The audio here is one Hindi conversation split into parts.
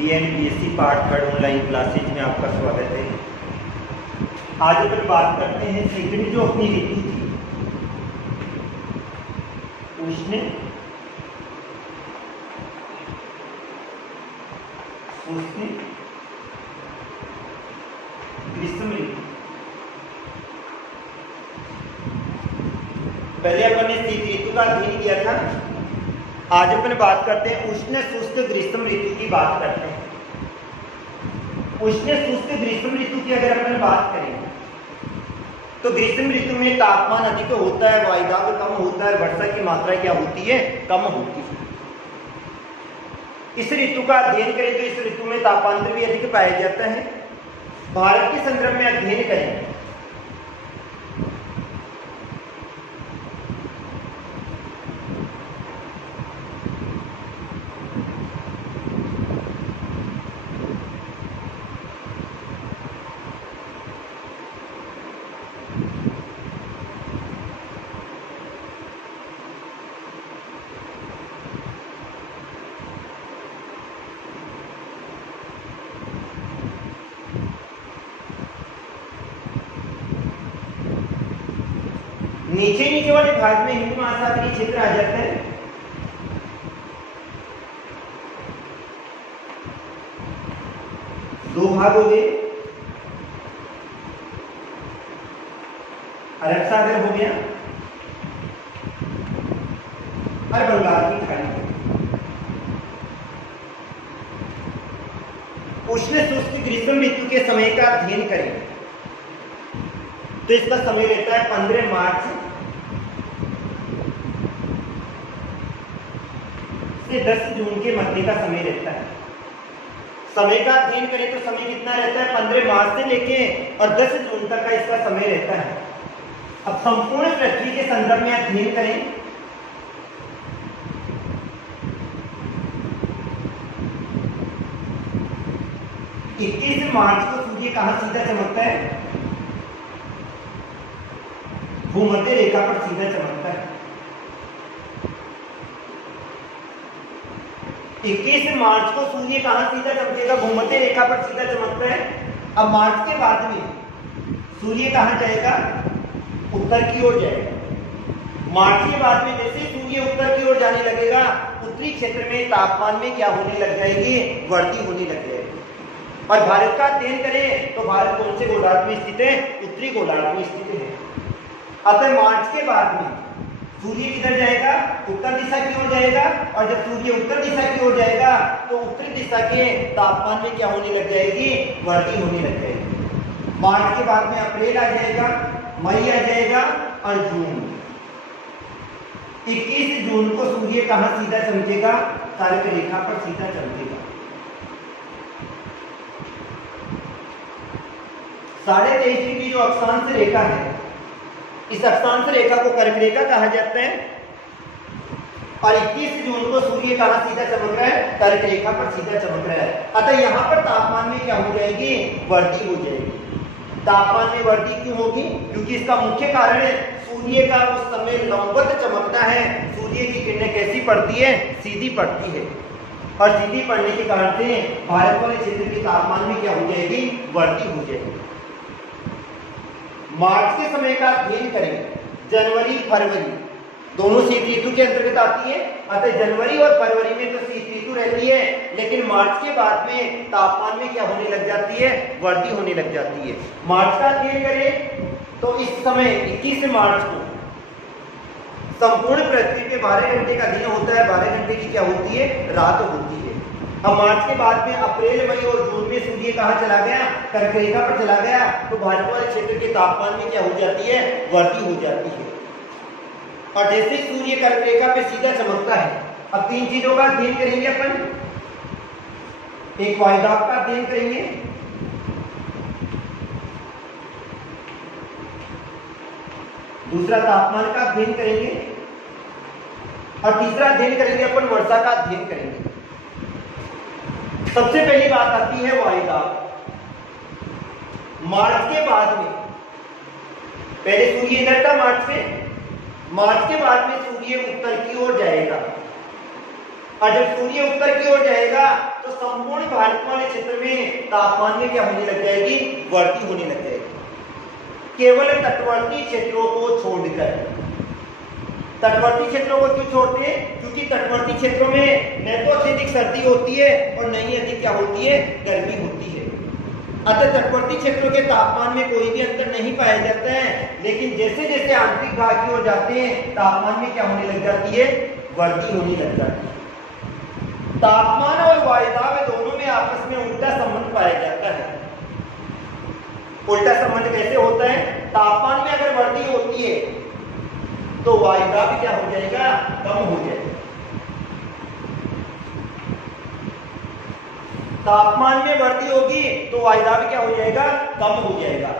BEd BSc part 3 online classes में आपका स्वागत है। आज अपन बात करते हैं सेकंड जो अपनी ऋतु थी उष्ण ग्रीष्म ऋतु। पहले अपन ने शीत ऋतु का अध्ययन किया था। आज अपन बात करते हैं उष्ण शुष्क ग्रीष्म ऋतु की बात करते हैं। उष्ण शुष्क ग्रीष्म ऋतु की अगर अपन बात करें तो ग्रीष्म ऋतु में तापमान अधिक होता है, वायुदाब कम होता है, वर्षा की मात्रा क्या होती है, कम होती है। इस ऋतु का अध्ययन करें तो इस ऋतु में तापांतर भी अधिक पाया जाता है। भारत के संदर्भ में अध्ययन करें नीचे वाले भाग में हिंद महासागरीय क्षेत्र आ जाता है। दो भाग हो गए, अरब सागर हो गया और बंगाल की खाड़ी। उष्ण शुष्क ग्रीष्म ऋतु के समय का अध्ययन करें तो इसका समय रहता है 15 मार्च से 10 जून के मध्य का समय रहता है। समय का अध्ययन करें तो समय कितना रहता है, 15 मार्च से लेके और 10 जून तक का इसका समय रहता है। अब संपूर्ण पृथ्वी के संदर्भ में अध्ययन करें इक्कीस मार्च को सूर्य कहां सीधा चमकता है, भूमध्य रेखा पर सीधा चमकता है। 21 मार्च को सूर्य कहां सीधा चमकेगा, भूमध्य रेखा पर सीधा चमकता है। अब मार्च के बाद में सूर्य कहां जाएगा, उत्तर की ओर जाएगा। मार्च के बाद में जैसे सूर्य उत्तर की ओर जाने लगेगा, उत्तरी क्षेत्र में तापमान में क्या होने लग जाएगी, वृद्धि होने लग जाएगी। और भारत का अध्ययन करें तो भारत कौन से गोलार्ध में स्थित है, उत्तरी गोलार्ध में स्थित है। अतः मार्च के बाद में सूर्य किधर जाएगा, उत्तर दिशा की ओर जाएगा। और जब सूर्य उत्तर दिशा की ओर जाएगा तो उत्तरी दिशा के तापमान में क्या होने लग जाएगी, वृद्धि होने लग जाएगी। मार्च के बाद में अप्रैल आ जाएगा, मई आ जाएगा और जून। 21 जून को सूर्य कहां सीधा चमकेगा, कर्क रेखा पर सीधा चमकेगा। 23.5 डिग्री जो अक्षांश रेखा है, इस अक्षांश रेखा को कर्क रेखा कहा जाता है। और 21 जून को सूर्य कहां सीधा चमक रहा है, कर्क रेखा पर सीधा चमक रहा है। अतः यहां पर तापमान में क्या हो जाएगी, वृद्धि हो जाएगी। तापमान में वृद्धि क्यों होगी, क्योंकि इसका मुख्य कारण है सूर्य का उस समय लंबवत चमकना है। सूर्य की किरणें कैसी पड़ती है, सीधी पड़ती है। और सीधी पड़ने के कारण से भारत वाले क्षेत्र के तापमान में क्या हो जाएगी, वृद्धि हो जाएगी। मार्च के समय का अध्ययन करें, जनवरी फरवरी दोनों शीत ऋतु के अंतर्गत आती है। अतः जनवरी और फरवरी में तो शीत ऋतु रहती है, लेकिन मार्च के बाद में तापमान में क्या होने लग जाती है, वृद्धि होने लग जाती है। मार्च का अध्ययन करें तो इस समय 21 मार्च को संपूर्ण पृथ्वी पे 12 घंटे का दिन होता है, 12 घंटे की क्या होती है, रात होती है। अब मार्च के बाद में अप्रैल मई और जून में सूर्य कहां चला गया, कर्क रेखा पर चला गया, तो भारत वाले क्षेत्र के तापमान में क्या हो जाती है, वृद्धि हो जाती है। और जैसे ही सूर्य कर्क रेखा पे सीधा चमकता है, अब 3 चीजों का अध्ययन करेंगे अपन। एक वायुदाब का अध्ययन करेंगे, दूसरा तापमान का अध्ययन करेंगे और तीसरा अध्ययन करेंगे अपन वर्षा का अध्ययन करेंगे। सबसे पहली बात आती है वायुदाब। मार्च के बाद में पहले सूर्य इधर था मार्च के बाद में सूर्य उत्तर की ओर जाएगा। और जब सूर्य उत्तर की ओर जाएगा तो संपूर्ण भारत वाले क्षेत्र में तापमान में क्या होने लग जाएगी, वृद्धि होने लग जाएगी। केवल तटवर्ती क्षेत्रों को छोड़कर। तटवर्ती क्षेत्रों को क्यों छोड़ते हैं? क्योंकि तटवर्ती क्षेत्रों में न तो अत्यधिक सर्दी होती है और न ही अधिक क्या होती है, गर्मी होती है। अतः तटवर्ती क्षेत्रों के तापमान में कोई भी अंतर नहीं पाया जाता है, लेकिन जैसे जैसे आंतरिक भाग की ओर जाते हैं तापमान में क्या होने लग जाती है, वृद्धि होने लग जाती है। तापमान और वायुदाब दोनों में आपस में उल्टा संबंध पाया जाता है। उल्टा संबंध कैसे होता है? तापमान में अगर वृद्धि होती है तो वायुदाब क्या हो जाएगा, कम हो जाएगा। तापमान में वृद्धि होगी तो वायुदाब क्या हो जाएगा, कम हो जाएगा।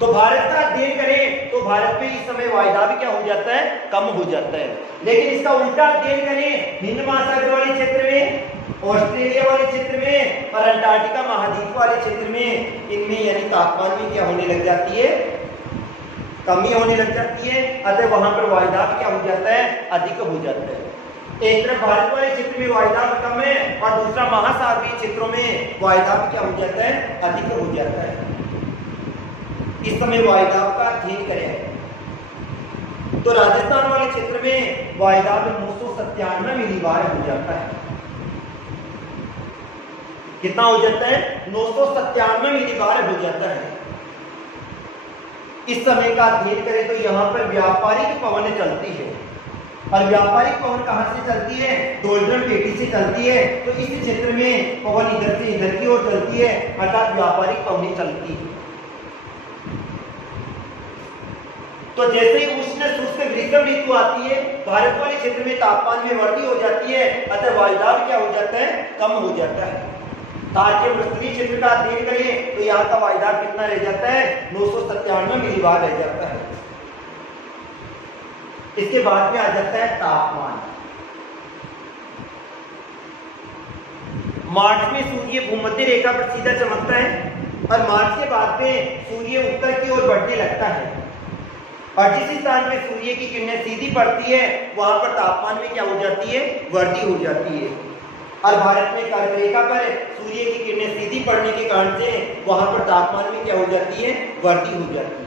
तो भारत का अध्ययन करें तो भारत में इस समय वायुदाब क्या हो जाता है, कम हो जाता है। लेकिन इसका उल्टा अध्ययन करें हिंद महासागर वाले क्षेत्र में, ऑस्ट्रेलिया वाले क्षेत्र में और अंटार्कटिका महाद्वीप वाले क्षेत्र में, इनमें यानी तापमान में क्या होने लग जाती है, कमी होने लग जाती है। अतः वहां पर वायुदाब क्या हो जाता है, अधिक हो जाता है। एक तरफ भारत वाले क्षेत्र में वायुदाब कम है और दूसरा महासागरीय क्षेत्रों में वायुदाब क्या हो जाता है, अधिक हो जाता है। इस समय वायुदाब का अध्ययन करें तो राजस्थान वाले क्षेत्र में वायुदाब 997 मिलीबार हो जाता है। कितना हो जाता है, 997 मिलीबार हो जाता है। इस समय का अध्ययन करें तो यहाँ पर व्यापारिक पवन चलती है और व्यापारिक पवन कहां से चलती है, डोल्ड्रम पेटी से चलती है। तो इस क्षेत्र में पवन इधर से इधर की ओर चलती है, अर्थात व्यापारिक पवनें चलती है। तो जैसे ही उष्ण शुष्क ग्रीष्म ऋतु आती है भारत वाले क्षेत्र में तापमान में वृद्धि हो जाती है, अतः वायुदाब क्या हो जाता है, कम हो जाता है। ताकि उत्तरी क्षेत्र का अध्ययन करें तो यहाँ का वायुदाब कितना रह जाता है, 997 मिलीबार रह जाता है। इसके बाद में आ जाता है तापमान। मार्च में सूर्य भूमध्य रेखा पर सीधा चमकता है और मार्च के बाद में सूर्य उत्तर की ओर बढ़ने लगता है और जिस स्थान पे सूर्य की किरणें सीधी पड़ती है वहां पर तापमान में क्या हो जाती है, वृद्धि हो जाती है। और भारत में कर्क रेखा पर सूर्य की किरणें सीधी पड़ने के कारण से वहां पर तापमान में क्या हो जाती है, वृद्धि हो जाती है।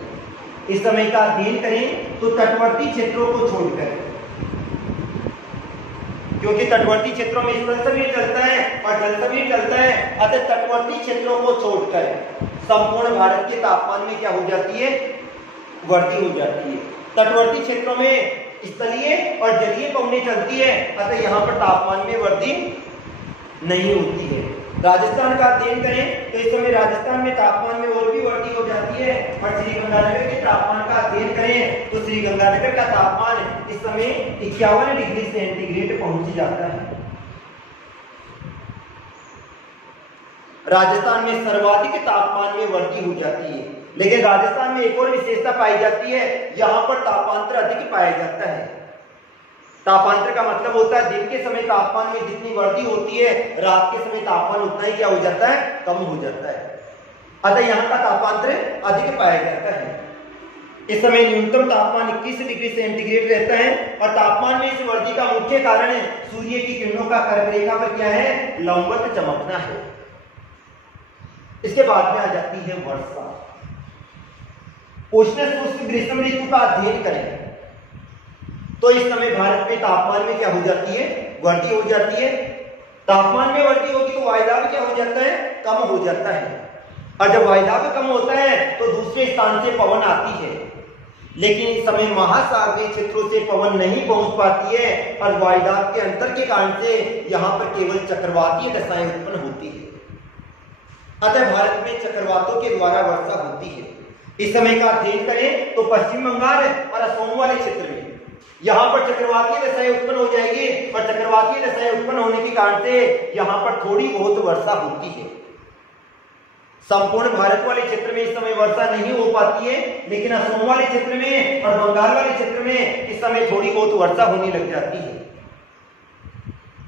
इस समय का अध्ययन करें तो तटवर्ती क्षेत्रों को छोड़कर, क्योंकि तटवर्ती क्षेत्रों में स्थल समीर चलता है और जल समीर चलता है, अतः तटवर्ती क्षेत्रों को छोड़कर संपूर्ण भारत के तापमान में क्या हो जाती है, वृद्धि हो जाती है। तटवर्ती क्षेत्रों में स्थलीय और जलीय पवनें चलती है, अतः यहाँ पर तापमान में वृद्धि नहीं होती है। राजस्थान का अध्ययन करें तो इस समय राजस्थान में तापमान में और भी वृद्धि हो जाती है और श्रीगंगानगर के तापमान का अध्ययन करें तो श्रीगंगानगर का तापमान इस समय 51 डिग्री सेंटीग्रेड पहुंच जाता है। राजस्थान में सर्वाधिक तापमान में वृद्धि हो जाती है, लेकिन राजस्थान में एक और विशेषता पाई जाती है, यहाँ पर तापांतर अधिक पाया जाता है। तापांतर का मतलब होता है दिन के समय तापमान में जितनी वृद्धि होती है रात के समय तापमान उतना ही क्या हो जाता है, कम हो जाता है। अतः यहाँ का तापांतर अधिक पाया जाता है। इस समय न्यूनतम तापमान 21 डिग्री सेंटीग्रेड रहता है और तापमान में इस वृद्धि का मुख्य कारण है सूर्य की किरणों का कर्क रेखा पर क्या है, लंबवत चमकना है। इसके बाद में आ जाती है वर्षा। उष्ण शुष्क ग्रीष्म ऋतु का अध्ययन करें तो इस समय भारत में तापमान में क्या हो जाती है, वृद्धि हो जाती है। तापमान में वृद्धि होगी तो वायुदाब क्या हो जाता है, कम हो जाता है। और जब वायुदाब कम होता है तो दूसरे स्थान से पवन आती है, लेकिन इस समय महासागरीय क्षेत्रों से पवन नहीं पहुंच पाती है और वायुदाब के अंतर के कारण से यहाँ पर केवल चक्रवातीय दशाएं उत्पन्न होती है। अतः भारत में चक्रवातों के द्वारा वर्षा होती है। इस समय का अध्ययन करें तो पश्चिम बंगाल और असम वाले क्षेत्र में यहाँ पर चक्रवातीय दशाएं उत्पन्न हो जाएगी और चक्रवातीय दशाएं उत्पन्न होने के कारण से यहाँ पर थोड़ी बहुत वर्षा होती है। संपूर्ण भारत वाले क्षेत्र में इस समय वर्षा नहीं हो पाती है, लेकिन असम वाले क्षेत्र में और बंगाल वाले क्षेत्र में इस समय थोड़ी बहुत वर्षा होने लग जाती है।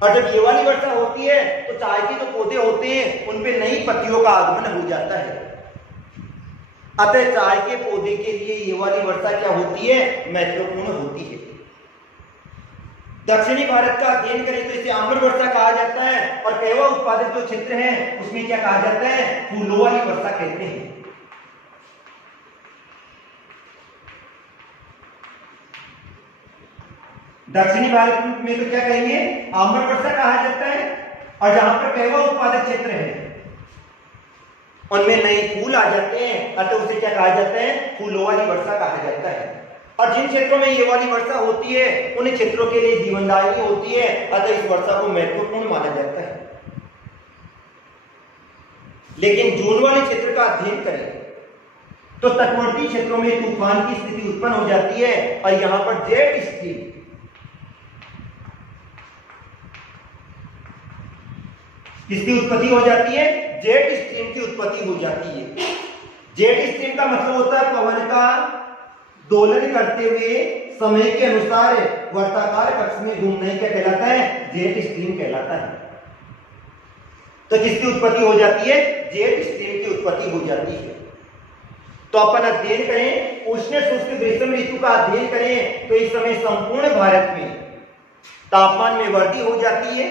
और जब ये वाली वर्षा होती है तो चाय के जो पौधे होते हैं उन पे नई पत्तियों का आगमन हो जाता है। अतः चाय के पौधे के लिए ये वाली वर्षा क्या होती है, महत्वपूर्ण होती है। दक्षिणी भारत का अध्ययन करें तो इसे आम्र वर्षा कहा जाता है, और कहवा उत्पादक जो क्षेत्र है उसमें क्या कहा जाता है, फूलों वाली वर्षा कहते हैं। दक्षिणी भारत में तो क्या कहेंगे, आम्र वर्षा कहा जाता है, और जहां पर कहवा उत्पादक क्षेत्र है उनमें नए फूल आ जाते हैं, अतः उसे क्या कहा जाता है, फूलों वाली वर्षा कहा जाता है। और जिन क्षेत्रों में ये वाली वर्षा होती है उन क्षेत्रों के लिए जीवनदायी होती है, अतः इस वर्षा को महत्वपूर्ण माना जाता है। लेकिन जून वाले क्षेत्र का अध्ययन करें तो तटवर्ती क्षेत्रों में तूफान की स्थिति उत्पन्न हो जाती है, और यहां पर जेट स्ट्रीम किसकी उत्पत्ति हो जाती है, जेट स्ट्रीम की उत्पत्ति हो जाती है। जेट स्ट्रीम का मतलब होता है पवन का दोलन करते हुए समय के अनुसार वर्ताकार कक्ष में घूमने क्या कहलाता है, जेट स्ट्रीम कहलाता है। तो किसकी उत्पत्ति हो जाती है, जेट स्ट्रीम की उत्पत्ति हो जाती है। तो अपन अध्ययन करें, उष्ण शुष्क ग्रीष्म ऋतु का अध्ययन करें तो इस समय संपूर्ण भारत में तापमान में वृद्धि हो जाती है।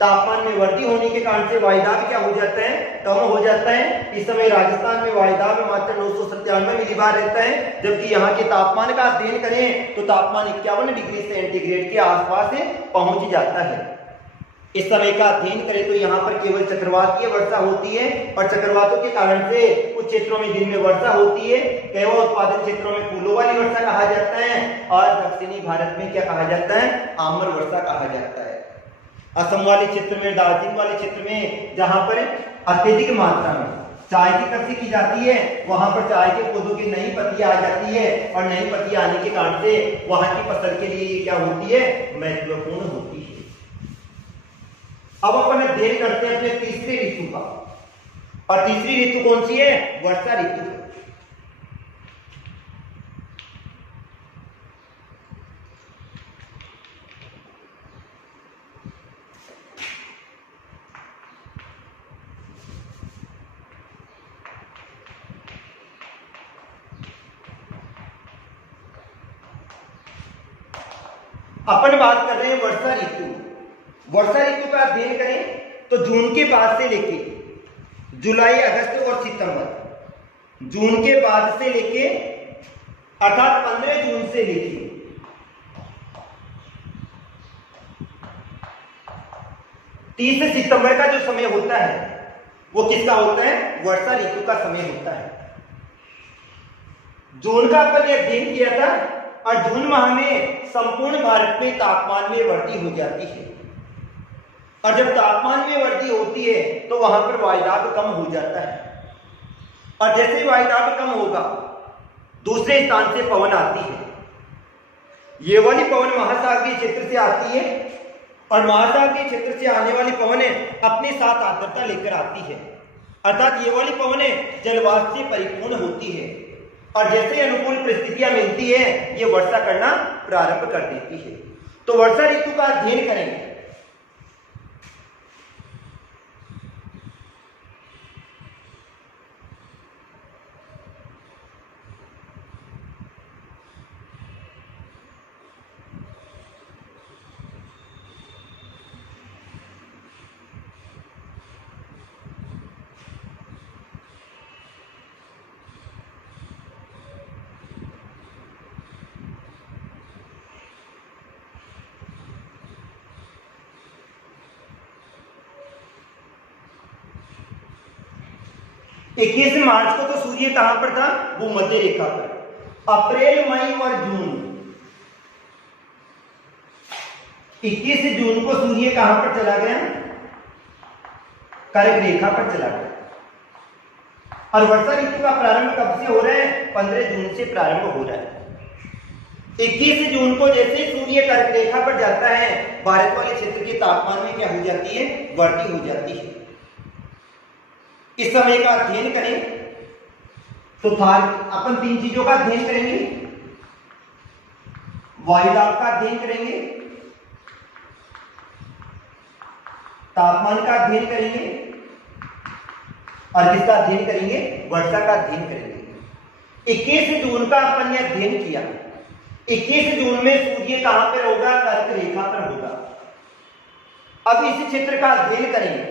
तापमान में वृद्धि होने के कारण से वायुदाब क्या हो जाता है, कम हो जाता है। इस समय राजस्थान में वायुदाब मात्र 997 मिलीबार रहता है, जबकि यहाँ के तापमान का अध्ययन करें तो तापमान 51 डिग्री सेंटीग्रेड के आसपास पहुंच जाता है। इस समय का अध्ययन करें तो यहाँ पर केवल चक्रवातीय वर्षा होती है, और चक्रवातों के कारण से कुछ क्षेत्रों में दिन में वर्षा होती है। कहवा उत्पादक क्षेत्रों में फूलों वाली वर्षा कहा जाता है, और दक्षिणी भारत में क्या कहा जाता है, आम्र वर्षा कहा जाता है। असम वाले क्षेत्र में, दार्जिलिंग वाले क्षेत्र में जहां पर अत्यधिक मात्रा में चाय की कृषि की जाती है, वहां पर चाय के पौधों की नई पत्तियां आ जाती है, और नई पत्तियां आने के कारण से वहां की फसल के लिए ये क्या होती है, महत्वपूर्ण होती है। अब अपन अध्ययन करते हैं अपने तीसरे ऋतु का, और तीसरी ऋतु कौन सी है, वर्षा ऋतु। अपन बात कर रहे हैं वर्षा ऋतु। वर्षा ऋतु का अध्ययन करें तो जून के बाद से लेके जुलाई, अगस्त और सितंबर, जून के बाद से लेके अर्थात 15 जून से लेके 30 सितंबर का जो समय होता है वो किसका होता है, वर्षा ऋतु का समय होता है। जून का अपन ने अध्ययन किया था, और जून माह में संपूर्ण भारत में तापमान में वृद्धि हो जाती है, और जब तापमान में वृद्धि होती है तो वहां पर वायुदाब कम हो जाता है, और जैसे ही वायुदाब कम होगा दूसरे स्थान से पवन आती है। ये वाली पवन महासागरीय क्षेत्र से आती है, और महासागरीय क्षेत्र से आने वाली पवनें अपने साथ आर्द्रता लेकर आती है, अर्थात ये वाली पवनें जलवाष्प से परिपूर्ण होती है, और जैसे अनुकूल परिस्थितियां मिलती है ये वर्षा करना प्रारंभ कर देती है। तो वर्षा ऋतु का अध्ययन करेंगे। इक्कीस मार्च को तो सूर्य कहां पर था, वो मध्य रेखा पर। अप्रैल, मई और जून, 21 जून को सूर्य कहां पर चला गया, कर्क रेखा पर चला गया। और वर्षा ऋतु का प्रारंभ कब से हो रहा है, 15 जून से प्रारंभ हो रहा है। 21 जून को जैसे सूर्य कर्क रेखा पर जाता है, भारत वाले क्षेत्र के तापमान में क्या हो जाती है, वृद्धि हो जाती है। इस समय का अध्ययन करें तो अपन 3 चीजों का अध्ययन करेंगे। वायुदाब का अध्ययन करेंगे, तापमान का अध्ययन करेंगे, और किसका अध्ययन करेंगे, वर्षा का अध्ययन करेंगे। 21 जून का अपन ने अध्ययन किया 21 जून में सूर्य कहां पर होगा? कर्क रेखा पर होगा। अब इस क्षेत्र का अध्ययन करेंगे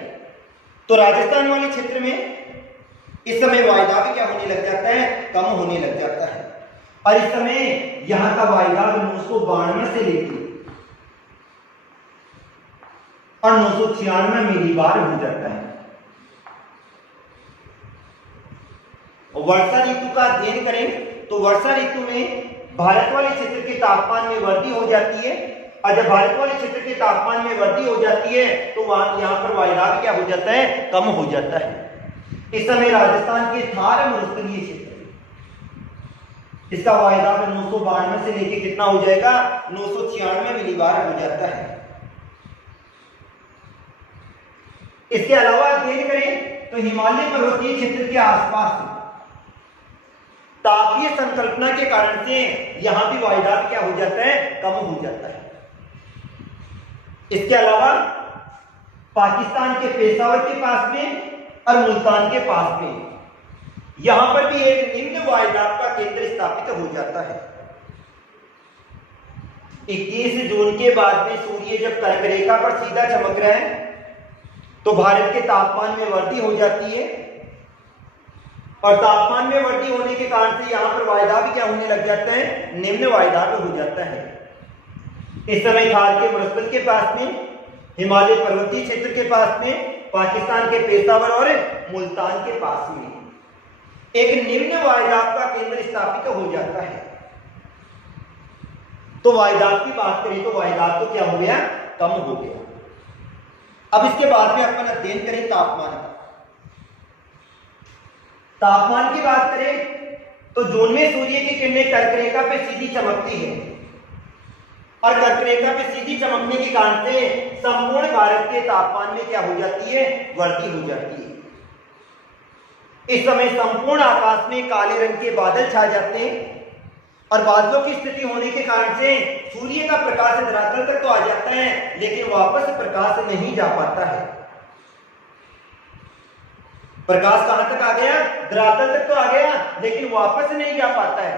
तो राजस्थान वाले क्षेत्र में इस समय वायुदाब क्या होने लग जाता है? कम होने लग जाता है। और इस समय यहां का वायुदाब 992 से लेकर और 996 मिलीबार हो जाता है। वर्षा ऋतु का अध्ययन करें तो वर्षा ऋतु में भारत वाले क्षेत्र के तापमान में वृद्धि हो जाती है, और जब भारत वाले क्षेत्र के तापमान में वृद्धि हो जाती है तो वहां यहां पर वायुदाब क्या हो जाता है? कम हो जाता है। इस समय राजस्थान के थार मरुस्थलीय क्षेत्र, इसका वायुदाब 992 से लेके कितना हो जाएगा? 996 मिलीबार हो जाता है। इसके अलावा अध्ययन करें तो हिमालय पर्वतीय क्षेत्र के आसपास तापीय संकल्पना के कारण से यहां भी वायुदाब क्या हो जाता है? कम हो जाता है। इसके अलावा पाकिस्तान के पेशावर के पास में और मुल्तान के पास में यहां पर भी एक निम्न वायुदाब का केंद्र स्थापित हो जाता है। 21 जून के बाद में सूर्य जब कर्क रेखा पर सीधा चमक रहा है तो भारत के तापमान में वृद्धि हो जाती है, और तापमान में वृद्धि होने के कारण से यहां पर वायुदाब क्या होने लग जाता है? निम्न वायुदाब हो जाता है। इस समय थार के मरुस्थल के पास में, हिमालय पर्वतीय क्षेत्र के पास में, पाकिस्तान के पेशावर और मुल्तान के पास में एक निम्न वायुदाब का केंद्र स्थापित हो जाता है। तो वायुदाब की बात करें तो वायुदाब तो क्या हो गया? कम हो गया। अब इसके बाद में अपन अध्ययन करें तापमान का। तापमान की बात करें तो जून में सूर्य की किरणें कर्क रेखा पे सीधी चमकती है, और कर्क रेखा पे सीधी चमकने के कारण से संपूर्ण भारत के तापमान में क्या हो जाती है? वृद्धि हो जाती है। इस समय संपूर्ण आकाश में काले रंग के बादल छा जाते हैं, और बादलों की स्थिति होने के कारण से सूर्य का प्रकाश धरातल तक तो आ जाता है, लेकिन वापस प्रकाश नहीं जा पाता है। प्रकाश कहां तक आ गया? धरातल तक तो आ गया, लेकिन वापस नहीं जा पाता है।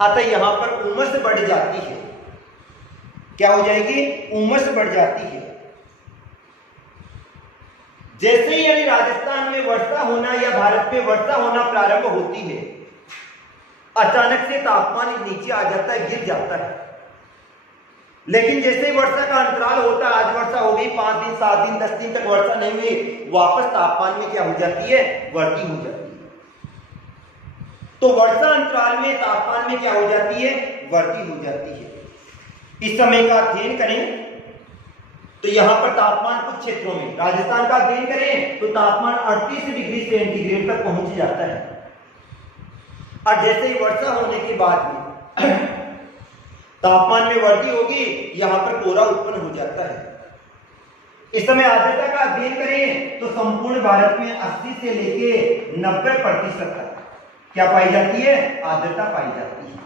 अतः यहां पर उमस बढ़ जाती है। क्या हो जाएगी? उमस बढ़ जाती है। जैसे ही यानी राजस्थान में वर्षा होना या भारत में वर्षा होना प्रारंभ होती है, अचानक से तापमान नीचे आ जाता है, गिर जाता है। लेकिन जैसे ही वर्षा का अंतराल होता है, आज वर्षा हो गई 5 दिन 7 दिन 10 दिन तक वर्षा नहीं हुई, वापस तापमान में क्या हो जाती है? वृद्धि हो जाती है। तो वर्षा अंतराल में तापमान में क्या हो जाती है? वृद्धि हो जाती है। इस समय का अध्ययन करें तो यहां पर तापमान कुछ क्षेत्रों में, राजस्थान का अध्ययन करें तो तापमान 38 डिग्री सेंटीग्रेड तक पहुंच जाता है। और जैसे ही वर्षा होने के बाद में तापमान में वृद्धि होगी, यहां पर कोहरा उत्पन्न हो जाता है। इस समय आर्द्रता का अध्ययन करें तो संपूर्ण भारत में 80 से लेके 90% तक क्या पाई जाती है? आर्द्रता पाई जाती है।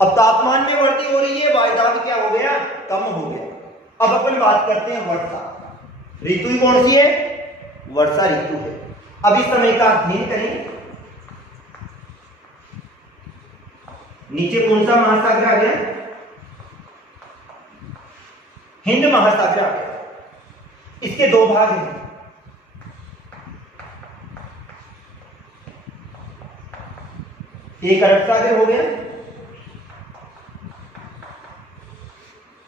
अब तापमान में वृद्धि हो रही है, वायुदाब क्या हो गया? कम हो गया। अब अपन बात करते हैं वर्षा ऋतु कौन सी है? वर्षा ऋतु है। अब इस समय का अध्ययन करें। नीचे कौन सा महासागर आ गया? हिंद महासागर आ गया। इसके दो भाग हैं। एक अरब सागर हो गया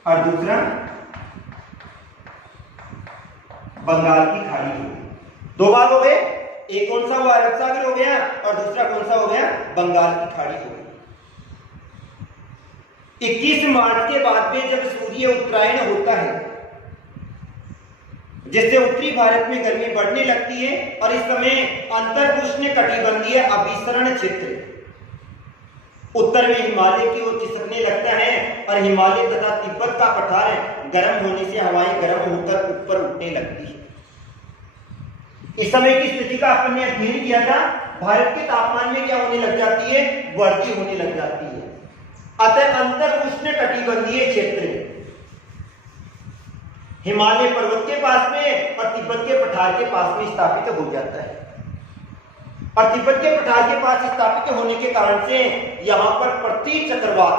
और दूसरा बंगाल की खाड़ी हो गई। दो भाग हो गए। एक कौन सा हुआ? अरब सागर हो गया, और दूसरा कौन सा हो गया? बंगाल की खाड़ी हो गई। 21 मार्च के बाद में जब सूर्य उत्तरायण होता है, जिससे उत्तरी भारत में गर्मी बढ़ने लगती है, और इस समय अंतर उष्ण कटिबंधीय अभिसरण क्षेत्र उत्तर में हिमालय की ओर खिसकने लगता है, और हिमालय तथा तिब्बत का पठार गर्म होने से हवाएं गर्म होकर ऊपर उठने लगती है। इस समय की स्थिति का अपन ने अध्ययन किया था। भारत के तापमान में क्या होने लग जाती है? वृद्धि होने लग जाती है। अतः अंतर उष्ण कटिबंधीय क्षेत्र हिमालय पर्वत के पास में और तिब्बत के पठार के पास में स्थापित हो जाता है। और तिब्बत के पठार के पास स्थापित होने के कारण से यहां पर प्रति चक्रवात,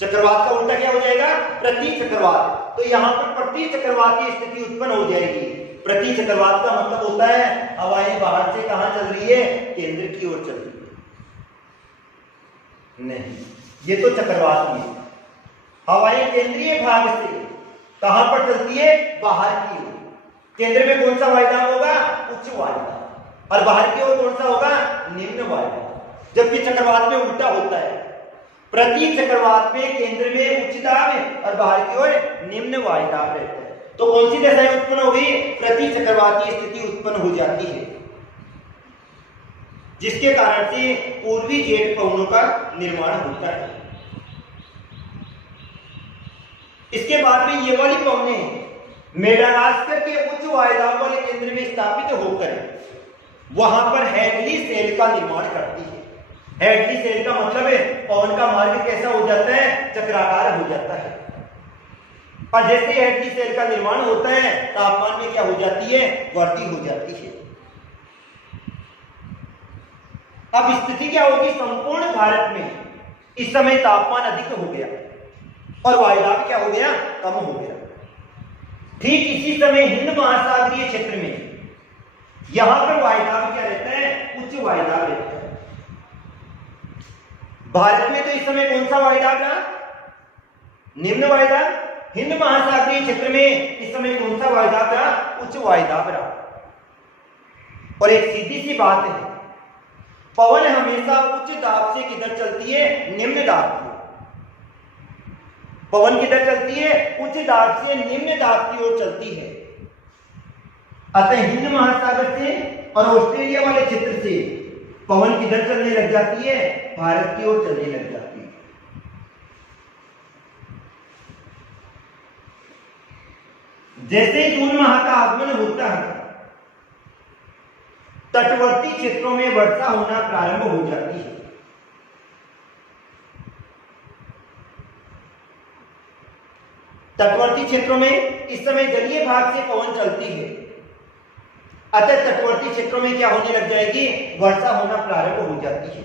चक्रवात का उल्टा क्या हो जाएगा, प्रति चक्रवात, तो यहां पर प्रति चक्रवात की स्थिति उत्पन्न हो जाएगी। प्रति चक्रवात का मतलब होता है हवाएं बाहर से कहां चल रही है, केंद्र की ओर चल रही है। नहीं, ये तो चक्रवात नहीं, हवाएं केंद्रीय भाग से कहां पर चलती है, बाहर की ओर। केंद्र में कौन सा वायुदाब होगा, उच्च वायुदाब, और बाहर की ओर कौन सा होगा, निम्न वायुदाब। जबकि चक्रवात में उल्टा होता है, प्रति चक्रवात में केंद्र में उच्च दाब है और बाहर की ओर निम्न वायुदाब रहता है। तो कौन सी दशा उत्पन्न हो गई, प्रति चक्रवाती स्थिति उत्पन्न हो जाती है, जिसके कारण से पूर्वी जेट पवनों का निर्माण होता है। इसके बाद में ये वाली पवनें मेडागास्कर के उच्च वायुदाब वाले केंद्र में स्थापित होकर वहां पर हैडली सेल का निर्माण करती है। हैडली सेल का मतलब है पवन का मार्ग कैसा हो जाता है, चक्राकार हो जाता है। और जैसे हैडली सेल का निर्माण होता है, तापमान में क्या हो जाती है, वृद्धि हो जाती है। अब स्थिति क्या होगी, संपूर्ण भारत में इस समय तापमान अधिक हो गया और वायुदाब क्या हो गया, कम हो गया। ठीक इसी समय हिंद महासागरीय क्षेत्र में यहां पर वायुदाब क्या रहता है, उच्च वायुदाब रहता है। भारत में तो इस समय कौन सा वायुदाब रहा, निम्न वायुदाब। हिंद महासागरीय क्षेत्र में इस समय कौन सा वायुदाब रहा, उच्च वायुदाब रहा। और एक सीधी सी बात है, पवन हमेशा उच्च दाब से किधर चलती है, निम्न दाब की। पवन किधर चलती है, उच्च दाब से निम्न दाब की ओर चलती है। अतः हिंद महासागर से और ऑस्ट्रेलिया वाले क्षेत्र से पवन किधर चलने लग जाती है, भारत की ओर चलने लग जाती है। जैसे जून माह का आगमन होता है, तटवर्ती क्षेत्रों में वर्षा होना प्रारंभ हो जाती है। तटवर्ती क्षेत्रों में इस समय जलीय भाग से पवन चलती है, अतः तटवर्ती क्षेत्रों में क्या होने लग जाएगी, वर्षा होना प्रारंभ हो जाती है।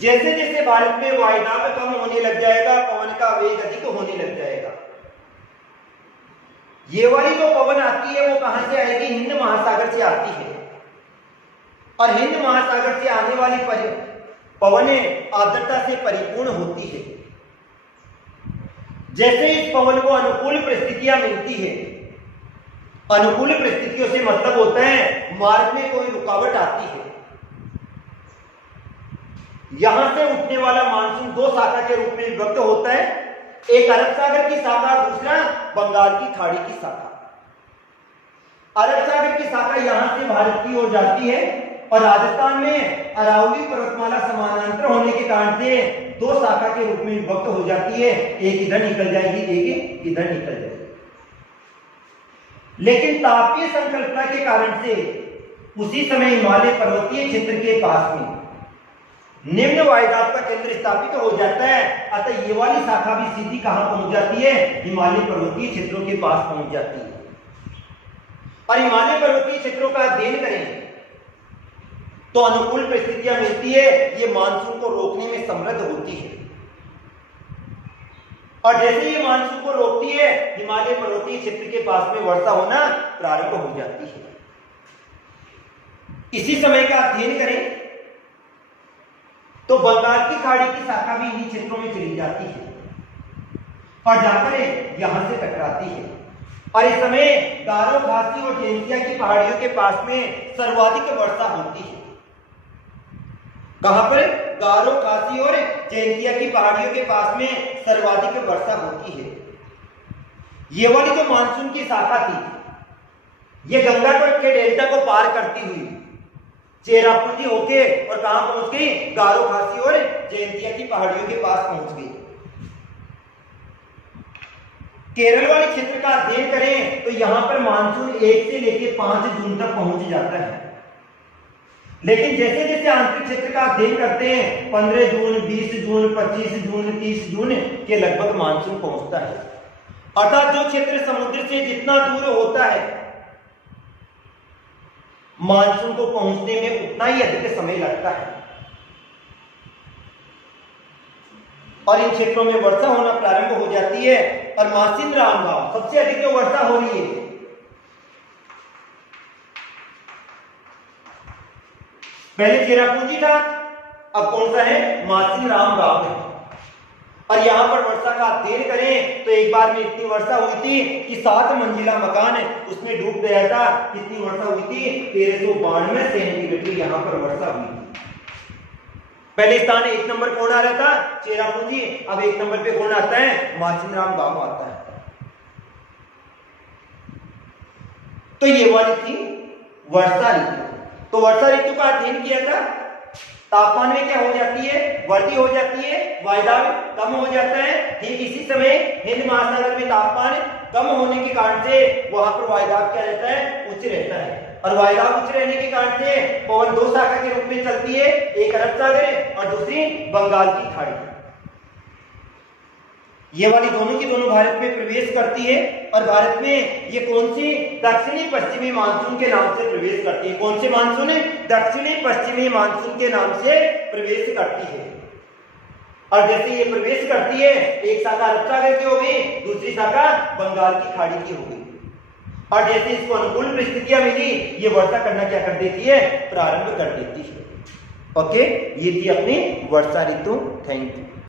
जैसे जैसे भारत में वायुदाब कम होने लग जाएगा, पवन का वेग अधिक होने लग जाएगा। ये वाली जो पवन आती है वो कहां से आएगी, हिंद महासागर से आती है। और हिंद महासागर से आने वाली पवनें आर्द्रता से परिपूर्ण होती है। जैसे इस पवन को अनुकूल परिस्थितियां मिलती है, अनुकूल परिस्थितियों से मतलब होता है मार्ग में कोई रुकावट आती है, यहां से उठने वाला मानसून दो शाखा के रूप में विभक्त होता है, एक अरब सागर की शाखा, दूसरा बंगाल की खाड़ी की शाखा। अरब सागर की शाखा यहां से भारत की ओर जाती है और राजस्थान में अरावली पर्वतमाला समानांतर होने के कारण से दो शाखा के रूप में विभक्त हो जाती है, एक इधर निकल जाएगी, एक इधर निकल जाएगी। लेकिन तापीय संकल्पना के कारण से उसी समय हिमालय पर्वतीय क्षेत्र के पास में निम्न वायुदाब का केंद्र स्थापित हो जाता है। अतः ये वाली शाखा भी सीधी कहां पहुंच जाती है, हिमालय पर्वतीय क्षेत्रों के पास पहुंच जाती है। और हिमालय पर्वतीय क्षेत्रों का अध्ययन करें तो अनुकूल परिस्थितियां मिलती है, ये मानसून को रोकने में समर्थ होती है। और जैसे ये मानसून को रोकती है, हिमालय पर्वतीय क्षेत्र के पास में वर्षा होना प्रारंभ हो जाती है। इसी समय का अध्ययन करें तो बंगाल की खाड़ी की शाखा भी इन्हीं क्षेत्रों में चली जाती है और जाकर यहां से टकराती है। और इस समय गारो, खासी और जैंतिया की पहाड़ियों के पास में सर्वाधिक वर्षा होती है। कहां पर, गारो, खासी और जैंतिया की पहाड़ियों के पास में सर्वाधिक वर्षा होती है। ये वाली जो मानसून की शाखा थी, ये गंगा के डेल्टा को पार करती हुई चेरापूंजी होके और कहां पहुंच गई, गारो, खासी और जैंतिया की पहाड़ियों के पास पहुंच गई। केरल वाले क्षेत्र का अध्ययन करें तो यहां पर मानसून 1 से लेकर 5 जून तक पहुंच जाता है। लेकिन जैसे जैसे आंतरिक क्षेत्र का अध्ययन करते हैं 15 जून, 20 जून, 25 जून, 30 जून के लगभग मानसून पहुंचता है। अर्थात जो क्षेत्र समुद्र से जितना दूर होता है मानसून को पहुंचने में उतना ही अधिक समय लगता है और इन क्षेत्रों में वर्षा होना प्रारंभ हो जाती है। और मासिन राम गांव सबसे अधिक जो वर्षा हो रही है, पहले चेरापूंजी था, अब कौन सा है, मासिन राम गांव है। और यहां पर वर्षा का अध्ययन करें तो एक बार में इतनी वर्षा हुई थी कि 7 मंजिला मकान है उसमें डूब गया था। कितनी वर्षा हुई थी, 1392 सेंटीमीटर यहां पर वर्षा हुई। पहले स्थान 1 नंबर कौन आ रहा था, चेरापूंजी। अब 1 नंबर पे कौन आता है, मासिन राम गांव आता है। तो ये वाली थी वर्षा ऋतु। तो वर्षा ऋतु का अध्ययन किया था। तापमान में क्या हो जाती है, वृद्धि हो जाती है, वायुदाब कम हो जाता है। ठीक इसी समय हिंद महासागर में तापमान कम होने के कारण से वहां पर वायुदाब क्या रहता है, उच्च रहता है। और वायुदाब उच्च रहने के कारण से पवन 2 शाखा के रूप में चलती है, एक अरब सागर और दूसरी बंगाल की खाड़ी। ये वाली दोनों की दोनों भारत में प्रवेश करती है। और भारत में ये कौन सी, दक्षिणी पश्चिमी मानसून के नाम से प्रवेश करती है। कौन से मानसून है, दक्षिणी पश्चिमी मानसून के नाम से प्रवेश करती है। और जैसे ये प्रवेश करती है, एक शाखा अरब सागर की हो गई, दूसरी शाखा बंगाल की खाड़ी की हो गई। और जैसे इसको अनुकूल परिस्थितियां मिली, ये वर्षा करना क्या कर देती है, प्रारंभ कर देती है। ओके, ये थी अपनी वर्षा ऋतु। Thank you.